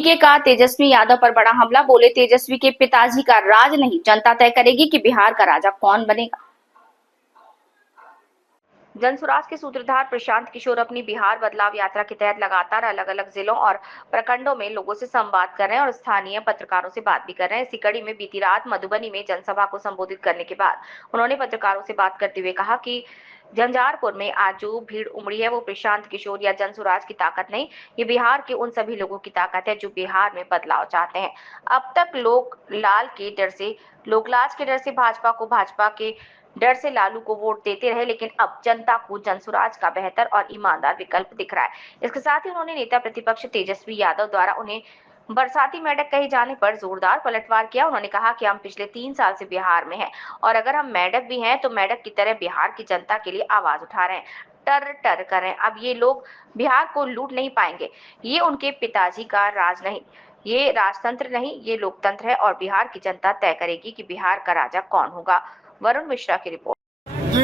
पीके का तेजस्वी यादव पर बड़ा हमला, बोले तेजस्वी के पिताजी का राज नहीं, जनता तय करेगी कि बिहार का राजा कौन बनेगा। जनसुराज के सूत्रधार प्रशांत किशोर अपनी बिहार बदलाव यात्रा के तहत लगातार अलग अलग जिलों और प्रखंडों में लोगों से संवाद कर रहे हैं और स्थानीय पत्रकारों से बात भी कर रहे हैं। इसी कड़ी में बीती रात मधुबनी में जनसभा को संबोधित करने के बाद उन्होंने पत्रकारों से बात करते हुए कहा कि झंझारपुर में आज जो भीड़ उमड़ी है वो प्रशांत किशोर या जनसुराज की ताकत नहीं, ये बिहार के उन सभी लोगों की ताकत है जो बिहार में बदलाव चाहते हैं। अब तक लोग लोकलाज के डर से भाजपा के डर से लालू को वोट देते रहे, लेकिन अब जनता को जनसुराज का बेहतर और ईमानदार विकल्प दिख रहा है। इसके साथ ही उन्होंने नेता प्रतिपक्ष तेजस्वी यादव द्वारा उन्हें बरसाती मेंढक कहे जाने पर जोरदार पलटवार किया। उन्होंने कहा कि हम पिछले 3 साल से बिहार में हैं और अगर हम मेंढक भी हैं तो मेंढक की तरह बिहार की जनता के लिए आवाज उठा रहे हैं, टर टर कर रहे हैं। अब ये लोग बिहार को लूट नहीं पाएंगे। ये उनके पिताजी का राज नहीं, ये राजतंत्र नहीं, ये लोकतंत्र है और बिहार की जनता तय करेगी कि बिहार का राजा कौन होगा। वरुण मिश्रा की रिपोर्ट।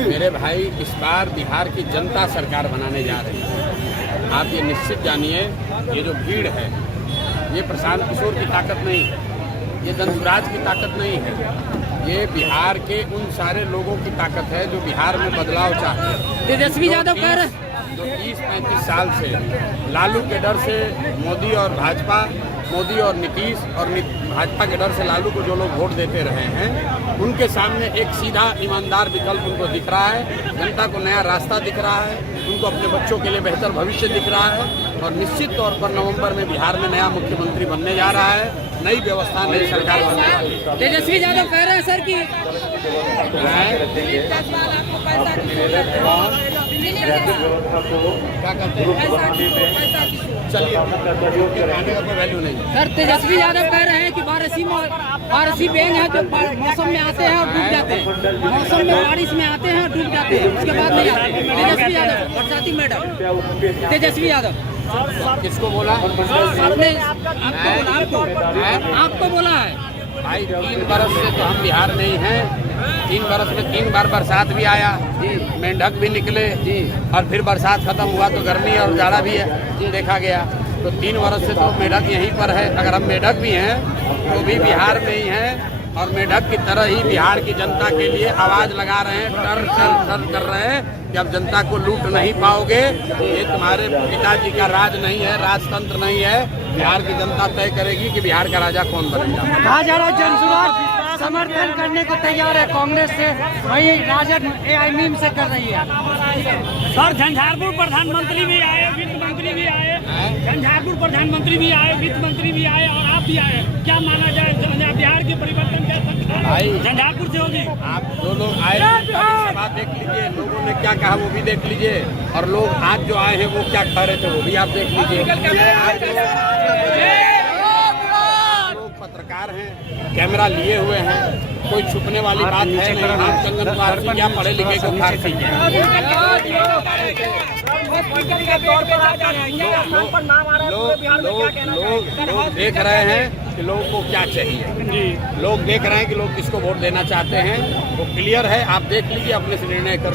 मेरे भाई, इस बार बिहार की जनता सरकार बनाने जा रही है। आप ये निश्चित जानिए, ये जो भीड़ है ये प्रशांत किशोर की ताकत नहीं है, ये जनसुराज की ताकत नहीं है, ये बिहार के उन सारे लोगों की ताकत है जो बिहार में बदलाव चाहते हैं। तेजस्वी यादव कह रहे जो 30-35 साल से लालू के डर से मोदी और नीतीश और भाजपा के डर से लालू को जो लोग वोट देते रहे हैं, उनके सामने एक सीधा ईमानदार विकल्प उनको दिख रहा है। जनता को नया रास्ता दिख रहा है, उनको अपने बच्चों के लिए बेहतर भविष्य दिख रहा है और निश्चित तौर पर नवंबर में बिहार में नया मुख्यमंत्री बनने जा रहा है, नई व्यवस्था, नई सरकार बनने वाली है। तेजस्वी यादव कह रहे हैं सर कि क्या करते हैं, चलिए आने का कोई वैल्यू नहीं। सर तेजस्वी यादव कह रहे हैं कि बारिशी बेंग है जो मौसम में आते हैं और डूब जाते हैं, मौसम में बारिश में आते हैं और डूब जाते हैं, उसके बाद नहीं आते। तेजस्वी यादव बरसाती मैडम, तेजस्वी यादव किसको बोला? आपने आपको बोला है भाई। 3 बरस से तो हम बिहार में ही हैं। 3 बरस में 3 बार बरसात भी आया, मेंढक भी निकले और फिर बरसात खत्म हुआ तो गर्मी और जाड़ा भी देखा गया। तो 3 बरस से तो मेंढक यहीं पर है। अगर हम मेंढक भी हैं तो भी बिहार में ही हैं और मेंढक की तरह ही बिहार की जनता के लिए आवाज लगा रहे हैं, टर टर टर कर रहे हैं कि अब जनता को लूट नहीं पाओगे। ये तुम्हारे पिताजी का राज नहीं है, राजतंत्र नहीं है। बिहार की जनता तय करेगी कि बिहार का राजा कौन बनेगा। कहा जा रहा है जनसुराज समर्थन करने को तैयार है कांग्रेस से, वही राजद AI मीम से कर रही है। सर झंझारपुर प्रधानमंत्री भी आए, वित्त मंत्री भी आए, झंझारपुर प्रधानमंत्री भी आए, वित्त मंत्री भी आए और आप भी आए। क्या माना जाए बिहार के परिवर्तन क्या सकता है? झंझारपुर से होगी। आप जो लोग आए सभा देख लीजिए, लोगों ने क्या कहा वो भी देख लीजिए और लोग आज जो आए हैं वो क्या कह रहे थे वो भी आप देख लीजिए। लोग पत्रकार हैं, कैमरा लिए हुए हैं, कोई छुपने वाली बात है नहीं। आप चंदन पारसी क्या पढ़े लिखे को फारसी लोग देख रहे हैं कि लोगों को क्या चाहिए। लोग देख रहे हैं कि लोग किसको वोट देना चाहते हैं, वो क्लियर है। आप देख लीजिए, अपने से निर्णय कर।